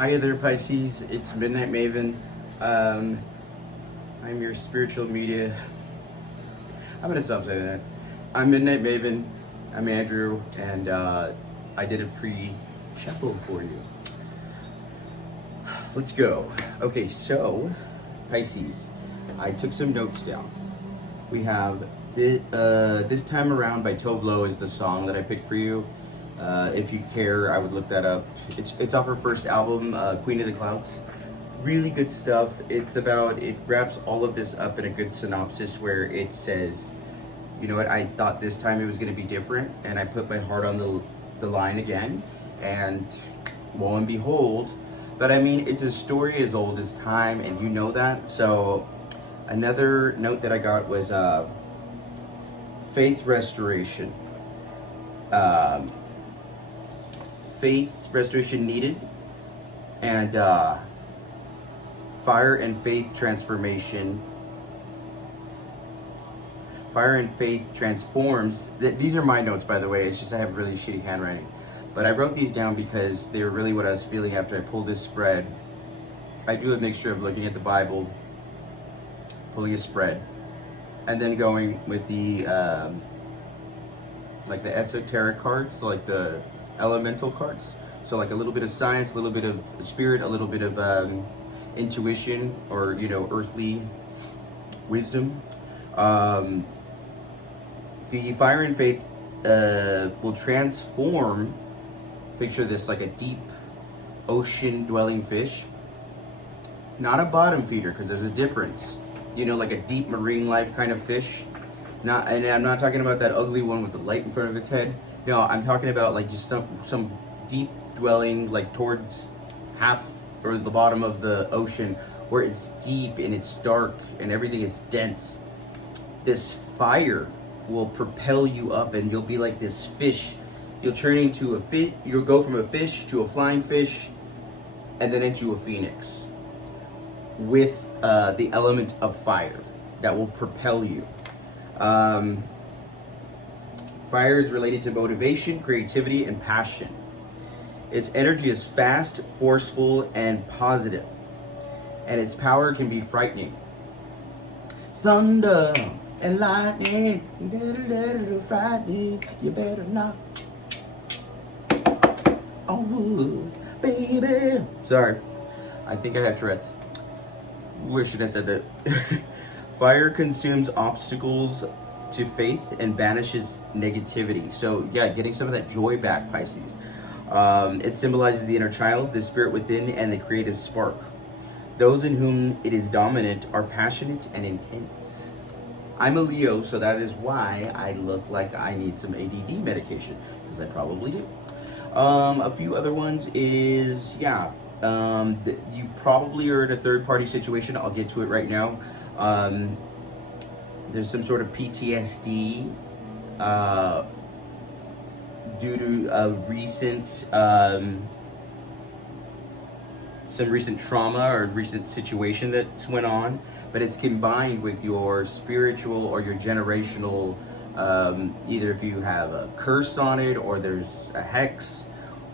Hi there, Pisces. It's Midnight Maven. I'm your spiritual media. I'm gonna stop saying that. I'm Midnight Maven. I'm Andrew, and I did a pre-shuffle for you. Let's go. Okay, so Pisces, I took some notes down. We have This Time Around by Tove Lo is the song that I picked for you. If you care, I would look that up. It's off her first album, Queen of the Clouds. Really good stuff. It wraps all of this up in a good synopsis where it says, you know what, I thought this time it was going to be different, and I put my heart on the line again, and lo and behold. But I mean, it's a story as old as time, and you know that. So another note that I got was faith restoration. Faith restoration needed, and fire and faith transformation. Fire and faith transforms. These are my notes, by the way. It's just I have really shitty handwriting, but I wrote these down because they were really what I was feeling after I pulled this spread. I do a mixture of looking at the Bible, pulling a spread, and then going with the like the esoteric cards, so like the elemental cards. So like a little bit of science, a little bit of spirit, a little bit of intuition, or earthly wisdom. The fire and faith will transform. Picture this like a deep ocean dwelling fish, not a bottom feeder, because there's a difference. Like a deep marine life kind of fish. And I'm not talking about that ugly one with the light in front of its head. No, I'm talking about like just some deep dwelling, like towards half or the bottom of the ocean, where it's deep and it's dark and everything is dense. This fire will propel you up, and you'll be like this fish. You'll turn into a fish. You'll go from a fish to a flying fish, and then into a phoenix with the element of fire that will propel you. Fire is related to motivation, creativity, and passion. Its energy is fast, forceful, and positive, and its power can be frightening. Thunder and lightning, frightening, you better not. Oh, baby. Sorry, I think I had Tourette's. Wishing I said that. Fire consumes obstacles to faith and banishes negativity. So yeah, getting some of that joy back, Pisces. It symbolizes the inner child, the spirit within, and the creative spark. Those in whom it is dominant are passionate and intense. I'm a Leo, so that is why I look like I need some ADD medication, because I probably do. A few other ones is, you probably are in a third-party situation. I'll get to it right now. There's some sort of PTSD due to a some recent trauma or recent situation that's went on, but it's combined with your spiritual or your generational, either if you have a curse on it, or there's a hex,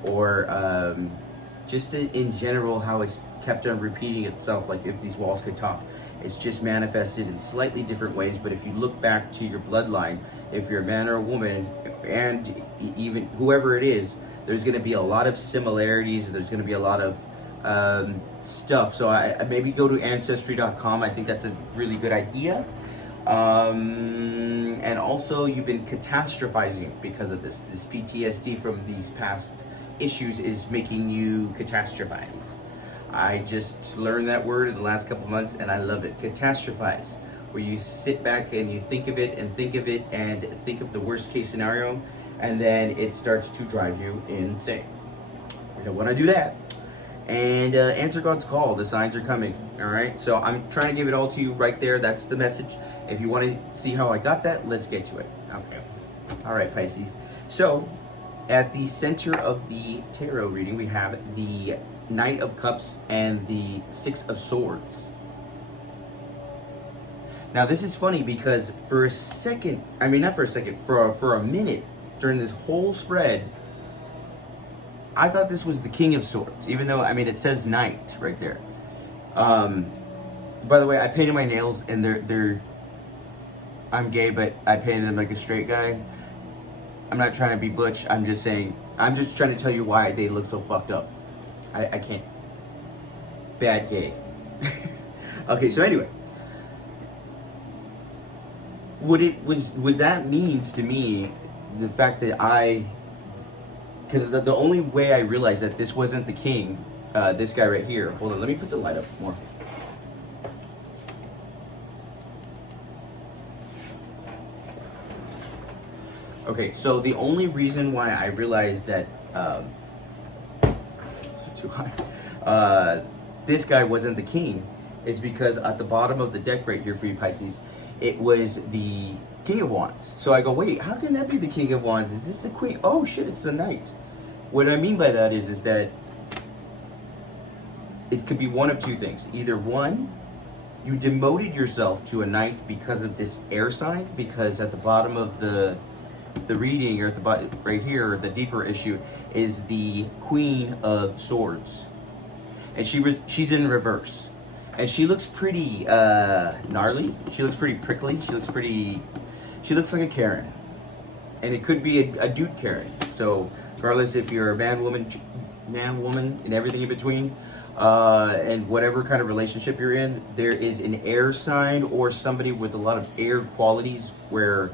or just in general how it's kept on repeating itself. Like if these walls could talk, it's just manifested in slightly different ways. But if you look back to your bloodline, if you're a man or a woman, and even whoever it is, there's going to be a lot of similarities, and there's going to be a lot of stuff. So I maybe go to ancestry.com. I think that's a really good idea. And also, you've been catastrophizing because of this. This PTSD from these past issues is making you catastrophize. I just learned that word in the last couple months, and I love it. Catastrophize, where you sit back and you think of it and think of it and think of the worst case scenario, and then it starts to drive you insane. I don't want to do that. And answer God's call. The signs are coming. All right. So I'm trying to give it all to you right there. That's the message. If you want to see how I got that, let's get to it. Okay. All right, Pisces. So at the center of the tarot reading, we have the Knight of Cups and the Six of Swords. Now this is funny because for a minute during this whole spread, I thought this was the King of Swords, even though, I mean, it says Knight right there. By the way, I painted my nails, and they're I'm gay, but I painted them like a straight guy. I'm not trying to be butch. I'm just saying, I'm just trying to tell you why they look so fucked up. I can't. Bad gay. Okay, so anyway. What that means to me, the fact that because the only way I realized that this wasn't the king, this guy right here. Hold on, let me put the light up more. Okay, so the only reason why I realized that it's too high. This guy wasn't the king is because at the bottom of the deck right here for you Pisces, it was the King of Wands. So I go, wait, how can that be the King of Wands? Is this the Queen? Oh shit, it's the Knight. What I mean by that is that it could be one of two things. Either one, you demoted yourself to a Knight because of this air sign, because at the bottom of the reading, or at the bottom right here, the deeper issue is the Queen of Swords, and she's in reverse, and she looks pretty gnarly. She looks pretty prickly. She looks like a Karen, and it could be a dude Karen. So regardless if you're a man, woman, and everything in between, and whatever kind of relationship you're in, there is an air sign or somebody with a lot of air qualities where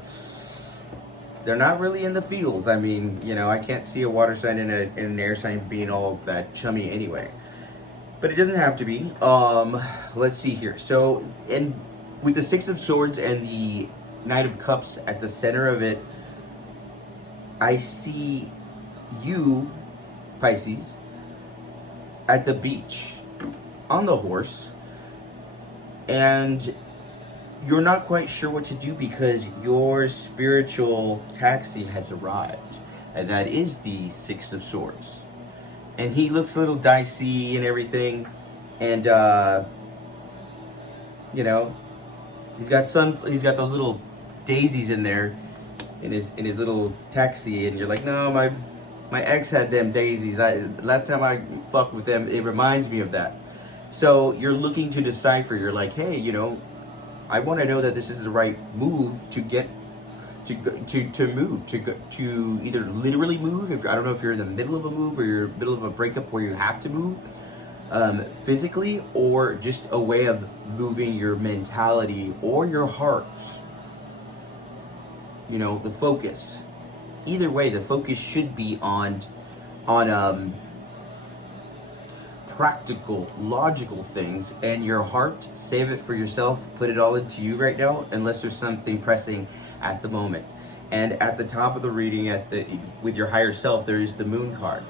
they're not really in the feels. I mean, you know, I can't see a water sign and an air sign being all that chummy anyway. But it doesn't have to be. Let's see here. So, and with the Six of Swords and the Knight of Cups at the center of it, I see you, Pisces, at the beach on the horse, and you're not quite sure what to do because your spiritual taxi has arrived, and that is the Six of Swords. And he looks a little dicey and everything, and you know, he's got those little daisies in there in his little taxi, and you're like, no, my ex had them daisies. Last time I fucked with them, it reminds me of that. So you're looking to decipher. You're like, hey, you know, I want to know that this is the right move to get to either literally move. If I don't know if you're in the middle of a move or you're in the middle of a breakup where you have to move physically, or just a way of moving your mentality or your heart. You know, the focus. Either way, the focus should be on practical, logical things, and your heart, save it for yourself, put it all into you right now, unless there's something pressing at the moment. And at the top of the reading, with your higher self, there is the Moon card.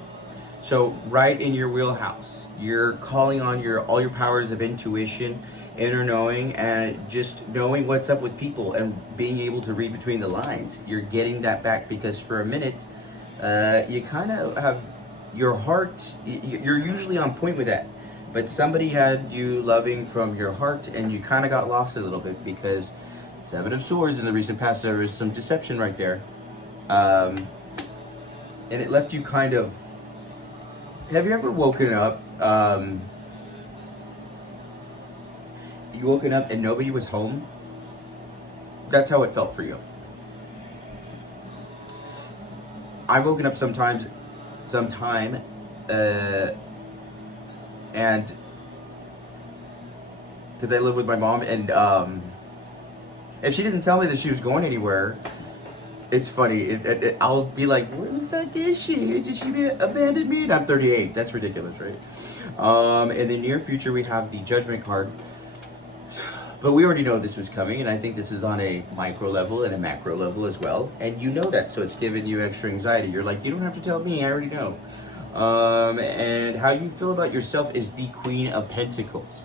So right in your wheelhouse, you're calling on all your powers of intuition, inner knowing, and just knowing what's up with people and being able to read between the lines. You're getting that back because for a minute, you kind of have your heart, you're usually on point with that, but somebody had you loving from your heart, and you kind of got lost a little bit because Seven of Swords in the recent past, there was some deception right there, and it left you kind of. Have you ever woken up? You woken up and nobody was home? That's how it felt for you. I've woken up sometime, and because I live with my mom, and if she didn't tell me that she was going anywhere, it's funny. I'll be like, where the fuck is she? Did she abandon me? And I'm 38. That's ridiculous, right? In the near future, we have the Judgment card. But we already know this was coming, and I think this is on a micro level and a macro level as well. And you know that, so it's giving you extra anxiety. You're like, you don't have to tell me, I already know. And how you feel about yourself is the Queen of Pentacles.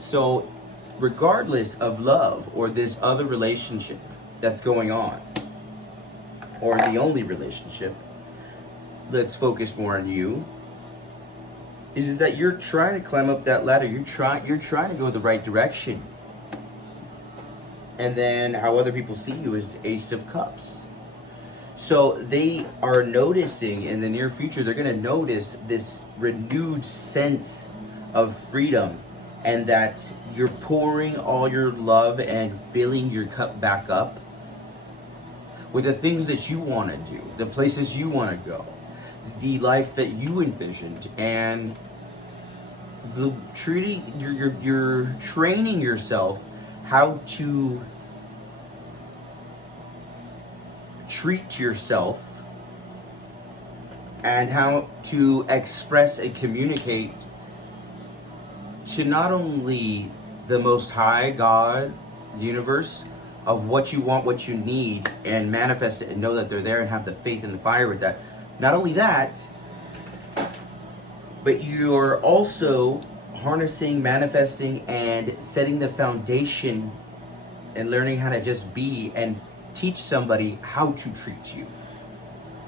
So regardless of love or this other relationship that's going on, or the only relationship, let's focus more on you, is that you're trying to climb up that ladder. You're trying to go the right direction. And then how other people see you is Ace of Cups. So they are noticing in the near future, they're going to notice this renewed sense of freedom, and that you're pouring all your love and filling your cup back up with the things that you want to do, the places you want to go, the life that you envisioned, and the treating you're training yourself how to treat yourself and how to express and communicate to not only the Most High God, the universe, of what you want, what you need, and manifest it and know that they're there and have the faith and the fire with that. Not only that, but you're also harnessing, manifesting, and setting the foundation and learning how to just be and teach somebody how to treat you.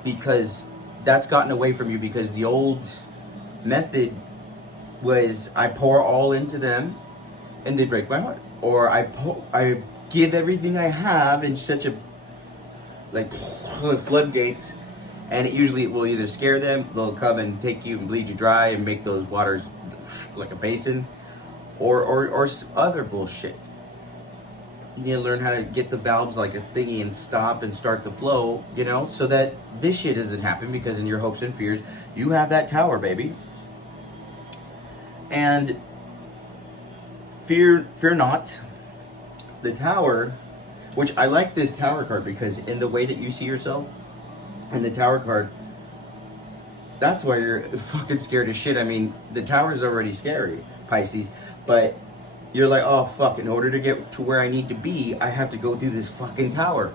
Because that's gotten away from you, because the old method was I pour all into them and they break my heart. Or I give everything I have in such a, like, floodgates, and it will either scare them, they'll come and take you and bleed you dry and make those waters like a basin, or other bullshit. You need to learn how to get the valves like a thingy and stop and start the flow, so that this shit doesn't happen, because in your hopes and fears, you have that tower, baby. And fear not. The tower, which I like this tower card, because in the way that you see yourself and the tower card, that's why you're fucking scared as shit. I mean, the tower is already scary, Pisces, but you're like, oh fuck, in order to get to where I need to be, I have to go through this fucking tower.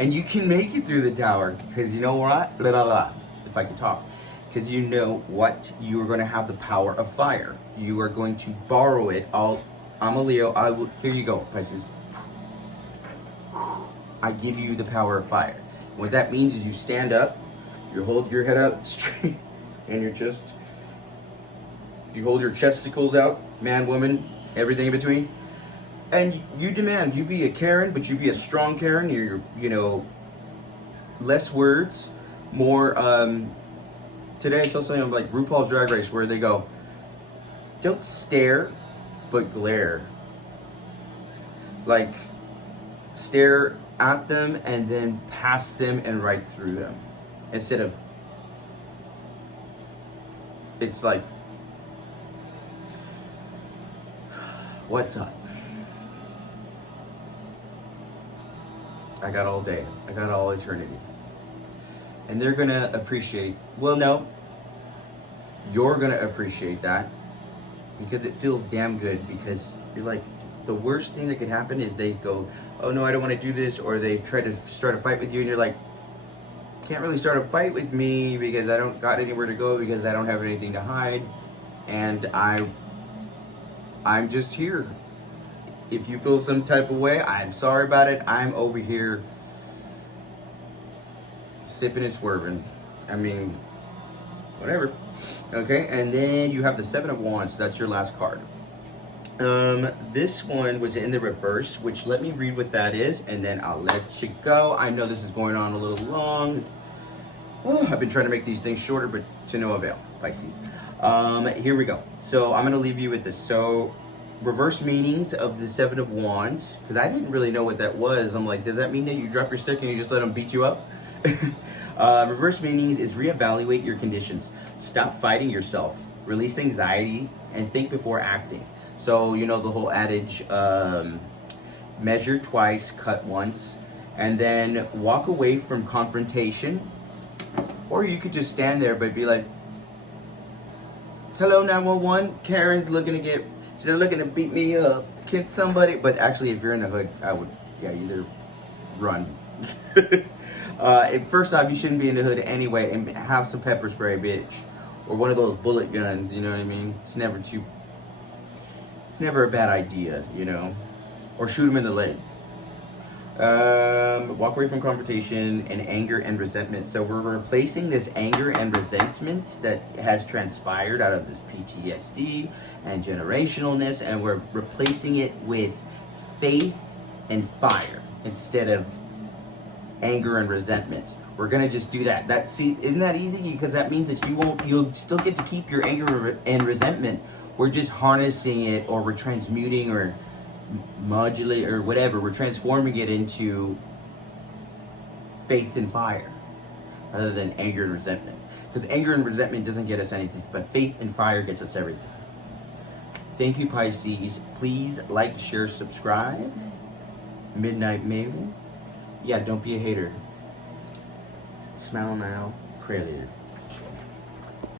And you can make it through the tower, because you know what? Blah, blah, blah, if I could talk. Because you know what? You are going to have the power of fire. You are going to borrow it. I'm a Leo. Here you go, Pisces. I give you the power of fire. What that means is you stand up, you hold your head out straight, and your chest. You hold your chesticles out, man, woman, everything in between. And you demand, you be a Karen, but you be a strong Karen. You're less words, more, today I saw something like RuPaul's Drag Race where they go, don't stare, but glare. Like, stare at them and then past them and right through them. Instead of, it's like, what's up? I got all day. I got all eternity. And they're gonna appreciate, well, no, you're gonna appreciate that, because it feels damn good, because you're like, the worst thing that could happen is they go, oh no, I don't want to do this, or they try to start a fight with you, and you're like, can't really start a fight with me because I don't got anywhere to go, because I don't have anything to hide, and I'm just here. If you feel some type of way, I'm sorry about it. I'm over here sipping and swerving. I mean, whatever. Okay, and then you have the Seven of Wands. That's your last card. This one was in the reverse, which let me read what that is, and then I'll let you go. I know this is going on a little long. Oh, I've been trying to make these things shorter, but to no avail, Pisces. Here we go. So I'm going to leave you with this. So, reverse meanings of the Seven of Wands, because I didn't really know what that was. I'm like, does that mean that you drop your stick and you just let them beat you up? Reverse meanings is reevaluate your conditions. Stop fighting yourself. Release anxiety and think before acting. So, the whole adage, measure twice, cut once, and then walk away from confrontation. Or you could just stand there but be like, hello 911, Karen's they're looking to beat me up. Can somebody, but actually if you're in the hood, I would, either run. First off, you shouldn't be in the hood anyway, and have some pepper spray, bitch. Or one of those bullet guns, you know what I mean? It's never a bad idea, Or shoot them in the leg. Walk away from confrontation and anger and resentment. So we're replacing this anger and resentment that has transpired out of this PTSD and generationalness, and we're replacing it with faith and fire instead of anger and resentment. We're gonna just do that. See, isn't that easy? Because that means that you'll still get to keep your anger and resentment. We're just harnessing it, or we're transmuting, or modulate, or whatever. We're transforming it into faith and fire, rather than anger and resentment. Because anger and resentment doesn't get us anything, but faith and fire gets us everything. Thank you, Pisces. Please like, share, subscribe. Midnight Maven. Yeah, don't be a hater. Smile now, pray later.